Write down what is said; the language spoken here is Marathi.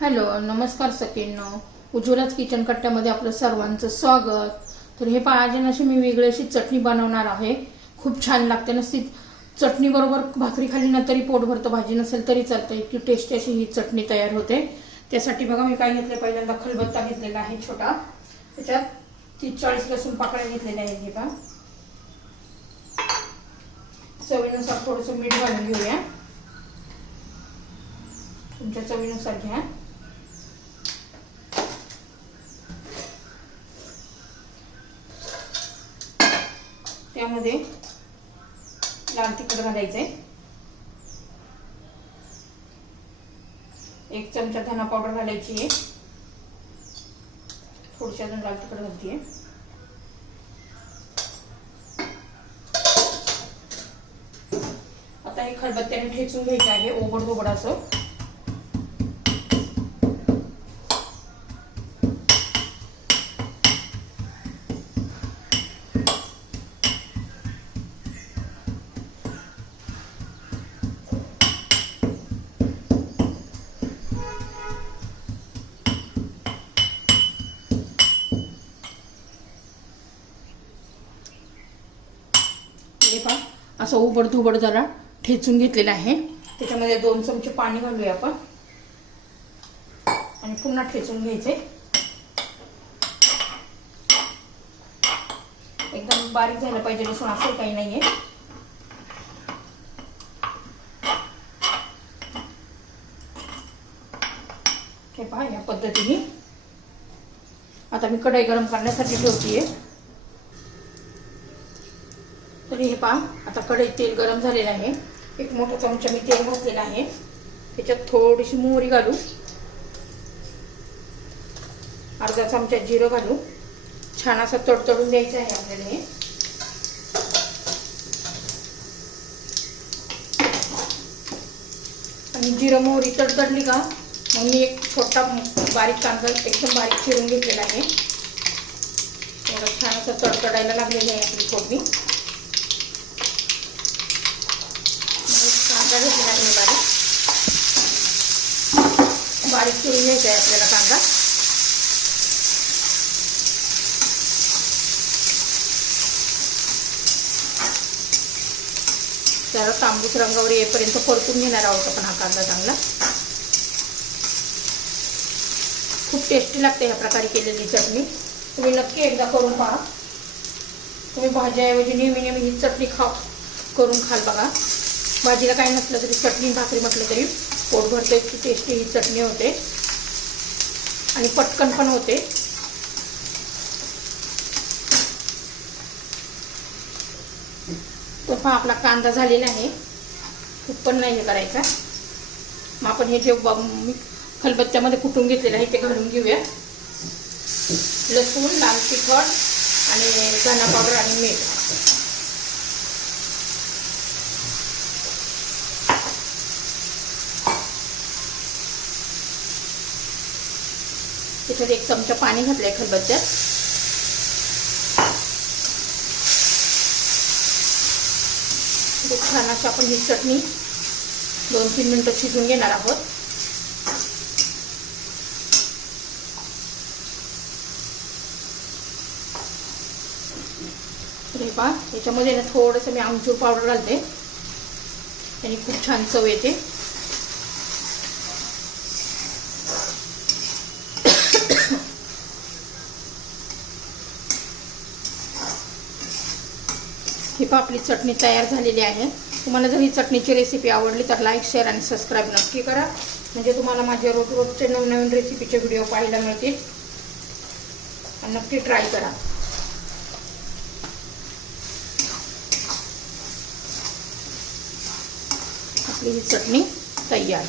हॅलो नमस्कार सखींनो. उज्ज्वलाच किचन कट्ट्यामध्ये आपलं सर्वांचं स्वागत. तर हे पहा आज अशी मी वेगळी अशी चटणी बनवणार आहे. खूप छान लागते नसती चटणी बरोबर भाकरी खाली ना तरी पोट भरतं भाजी नसेल तरी चालतं इतकी टेस्टी अशी ही चटणी तयार होते. त्यासाठी बघा मी काय घेतलं पहिल्यांदा खलबत्ता घेतलेला आहे छोटा. त्याच्यात तीस चाळीस लसूण पाकळ्या घेतलेल्या आहेत हे चवीनुसार थोडंसं मीठ घालून घेऊया. तुमच्या चवीनुसार घ्या. त्यामध्ये लाल तिखट घालायचंय. एक चमचा धना पावडर घालायची आहे. थोडीशी अजून लाल तिखट घालतीये. आता हे खलबत्त्याने ठेचून घ्यायचं आहे ओबड गोबड असं. असं उबड धुबड जरा ठेचून घेतलेलं आहे. त्याच्यामध्ये दोन चमचे पाणी घालूया आपण. आणि पुन्हा ठेचून घ्यायचे. एकदम बारीक झालं पाहिजे लसूण असं काही नाहीये. हे पहा या पद्धतीने. आता मी कढई गरम करण्यासाठी ठेवतीये. तरी हे पहा आता कढईत तेल गरम झालेलं आहे. एक मोठा चमचा मी तेल घातलेला आहे. त्याच्यात थोडीशी मोहरी घालू. अर्धा चमचा जिरं घालू. छान असं तडतडून द्यायचं आहे आपल्याला हे. आणि जिरं मोहरी तडतडली का मग मी एक छोटा बारीक कांदा एकदम बारीक चिरून घेतलेला आहे. थोडं छान असं तडतडायला लागलेली आहे आपली फोडणी. कांदा घेतलेला आहे बारीक. बारीक चिरून घ्यायचा आहे आपल्याला कांदा. त्याला तांबूस रंगावर येईपर्यंत परतून घेणार आहोत आपण हा कांदा चांगला. खूप टेस्टी लागते ह्या प्रकारे केलेली चटणी. तुम्ही नक्की एकदा करून पहा. तुम्ही भाज्याऐवजी नेहमी नेहमी ही चटणी खा करून खाल बघा. भाजीला काय नसलं तरी चटणी भाकरी म्हटलं तरी पोट भरते इतकी टेस्टी ही चटणी होते. आणि पटकन पण होते. तो हा आपला कांदा झालेला आहे. खूप पण नाही हे करायचा. मग आपण हे जे मी खलबत्त्यामध्ये कुटून घेतलेलं आहे ते घालून घेऊया. लसूण लाल तिखट आणि धना पावडर आणि मीठ. त्याच्यात एक चमचा पाणी घातलंय खलबत्त्यात छान अशी आपण ही चटणी दोन तीन मिनटं शिजून घेणार आहोत. हे पहा याच्यामध्ये ना थोडंसं मी आमचूर पावडर घालते. आणि खूप छान चव येते. ही पापली आपली चटणी तयार झालेली आहे. तुम्हाला जर ही चटणीची रेसिपी आवडली तर लाईक शेअर आणि सबस्क्राईब नक्की करा. म्हणजे तुम्हाला माझ्या रोज रोजचे नवनवीन रेसिपीचे व्हिडिओ पाहायला मिळतील. नक्की ट्राय करा. आपली ही चटणी तयार.